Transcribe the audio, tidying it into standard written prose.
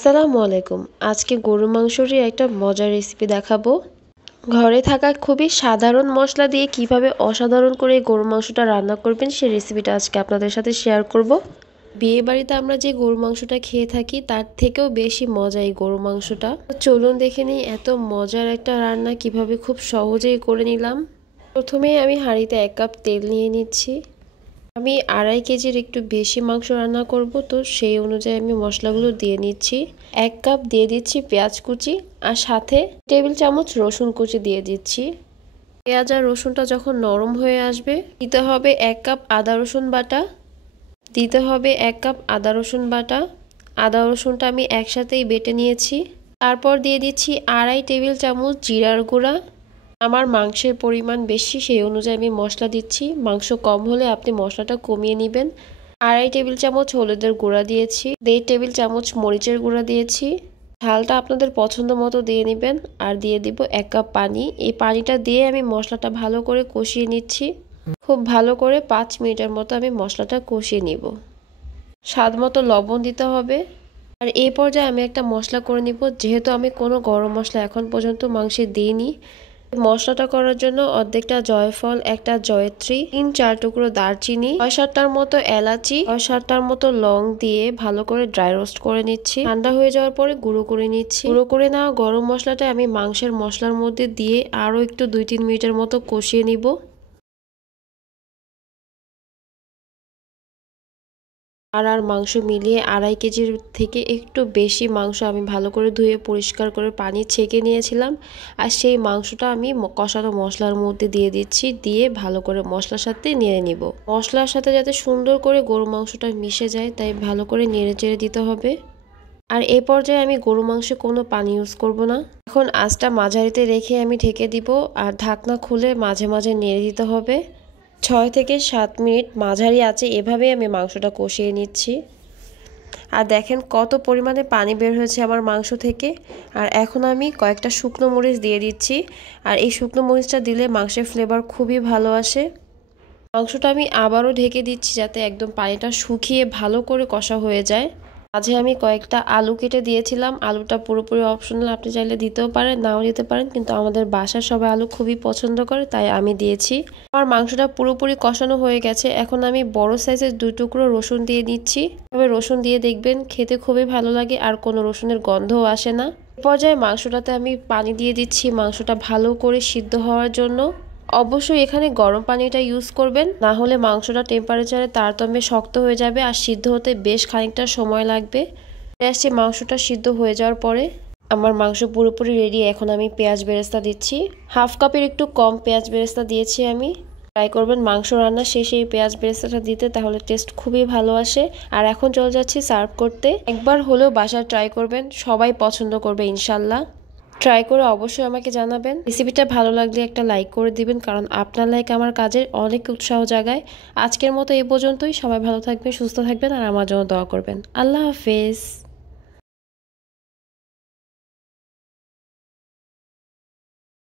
আসসালামু আলাইকুম। আজকে গরুর মাংসেরই একটা মজার রেসিপি দেখাবো। ঘরে থাকা খুবই সাধারণ মশলা দিয়ে কিভাবে অসাধারণ করে এই গরুর মাংসটা রান্না করবেন সেই রেসিপিটা আজকে আপনাদের সাথে শেয়ার করব। বিয়ে বাড়িতে আমরা যে গরুর মাংসটা খেয়ে থাকি তার থেকেও বেশি মজা এই গরুর মাংসটা। চলুন দেখে নিই এত মজার একটা রান্না কিভাবে খুব সহজেই করে নিলাম। প্রথমেই আমি হাঁড়িতে 1 কাপ তেল নিয়ে নিচ্ছি। আমি 2.5 কেজির একটু বেশি মাংস রান্না করব, তো সেই অনুযায়ী আমি মশলাগুলো দিয়ে নিচ্ছি। 1 কাপ দিয়ে দিচ্ছি পেঁয়াজ কুচি, আর সাথে টেবিল চামচ রসুন কুচি দিয়ে দিচ্ছি। পেঁয়াজ আর রসুনটা যখন নরম হয়ে আসবে দিতে হবে 1 কাপ আদা রসুন বাটা। আদা রসুনটা আমি একসাথেই বেটে নিয়েছি। তারপর দিয়ে দিচ্ছি 2.5 টেবিল চামচ জিরার গুঁড়া। আমার মাংসের পরিমাণ বেশি, সেই অনুযায়ী আমি মশলা দিচ্ছি। মাংস কম হলে আপনি মশলাটা কমিয়ে নেবেন। 2.5 টেবিল চামচ হলুদের গুঁড়া দিয়েছি। 1.5 টেবিল চামচ মরিচের গুঁড়া দিয়েছি। ঝালটা আপনাদের পছন্দ মতো দিয়ে নেবেন। আর দিয়ে দিব 1 কাপ পানি। এই পানিটা দিয়ে আমি মশলাটা ভালো করে কষিয়ে নিচ্ছি। খুব ভালো করে 5 মিনিটের মতো আমি মশলাটা কষিয়ে নিব। স্বাদ মতো লবণ দিতে হবে। আর এই পর্যায়ে আমি একটা মশলা করে নিব। যেহেতু আমি কোনো গরম মশলা এখন পর্যন্ত মাংসে দিইনি, মশলাটা করার জন্য অর্ধেকটা জয়ফল, একটা জয়ত্রী, 3-4 টুকরো দারচিনি, 6-7টার মতো এলাচি, 6-7টার মতো লং দিয়ে ভালো করে ড্রাই রোস্ট করে নিচ্ছি। ঠান্ডা হয়ে যাওয়ার পরে গুঁড়ো করে নিচ্ছি। গুঁড়ো করে নেওয়া গরম মশলাটা আমি মাংসের মশলার মধ্যে দিয়ে আরও একটু 2-3 মিনিটের মতো কষিয়ে নিব। আর মাংস মিলিয়ে 2.5 কেজির থেকে একটু বেশি মাংস আমি ভালো করে ধুয়ে পরিষ্কার করে পানি ছেঁকে নিয়েছিলাম। আর সেই মাংসটা আমি কষানো মশলার মধ্যে দিয়ে দিচ্ছি। দিয়ে ভালো করে মশলার সাথে নেড়ে নিব। মশলার সাথে যাতে সুন্দর করে গরু মাংসটা মিশে যায় তাই ভালো করে নেড়ে চেড়ে দিতে হবে। আর এই পর্যায়ে আমি গরু মাংসে কোনো পানি ইউজ করব না। এখন আঁচটা মাঝারিতে রেখে আমি ঢেকে দিব। আর ঢাকনা খুলে মাঝে মাঝে নেড়ে দিতে হবে। 6 থেকে 7 মিনিট মাঝারি আঁচে এভাবেই আমি মাংসটা কষিয়ে নিচ্ছি। আর দেখেন কত পরিমাণে পানি বের হয়েছে আমার মাংস থেকে। আর এখন আমি কয়েকটা শুকনো মরিচ দিয়ে দিচ্ছি। আর এই শুকনো মরিচটা দিলে মাংসের ফ্লেভার খুবই ভালো আসে। মাংসটা আমি আবারও ঢেকে দিচ্ছি যাতে একদম পানিটা শুকিয়ে ভালো করে কষা হয়ে যায়। মাঝে আমি কয়েকটা আলু কেটে দিয়েছিলাম। আলুটা পুরোপুরি অপশনাল, আপনি চাইলে দিতেও পারেন, নাও দিতে পারেন, কিন্তু আমাদের বাসার সবাই আলু খুবই পছন্দ করে তাই আমি দিয়েছি। আমার মাংসটা পুরোপুরি কষানো হয়ে গেছে। এখন আমি বড় সাইজের 2 টুকরো রসুন দিয়ে দিচ্ছি। তবে রসুন দিয়ে দেখবেন খেতে খুবই ভালো লাগে আর কোনো রসুনের গন্ধও আসে না। এই পর্যায়ে মাংসটাতে আমি পানি দিয়ে দিচ্ছি মাংসটা ভালো করে সিদ্ধ হওয়ার জন্য। অবশ্যই এখানে গরম পানিটা ইউজ করবেন, না হলে মাংসটা টেম্পারেচারে তারতম্যে শক্ত হয়ে যাবে আর সিদ্ধ হতে বেশ খানিকটা সময় লাগবে। আসছে মাংসটা সিদ্ধ হয়ে যাওয়ার পরে আমার মাংস পুরোপুরি রেডি। এখন আমি পেঁয়াজ বেরেস্তা দিচ্ছি। 1/2 কাপের একটু কম পেঁয়াজ বেরেস্তা দিয়েছি আমি। ট্রাই করবেন মাংস রান্না শেষে এই পেঁয়াজ বেরেস্তাটা দিতে, তাহলে টেস্ট খুবই ভালো আসে। আর এখন চলে যাচ্ছি সার্ভ করতে। একবার হলেও বাসায় ট্রাই করবেন, সবাই পছন্দ করবে ইনশাল্লাহ। ট্রাই করে অবশ্যই আমাকে জানাবেন। রেসিপিটা ভালো লাগলে একটা লাইক করে দিবেন, কারণ আপনার লাইক আমার কাজের অনেক উৎসাহ জাগায়। আজকের মতো এই পর্যন্তই। সবাই ভালো থাকবেন, সুস্থ থাকবেন আর আমার জন্য দোয়া করবেন। আল্লাহ হাফেজ।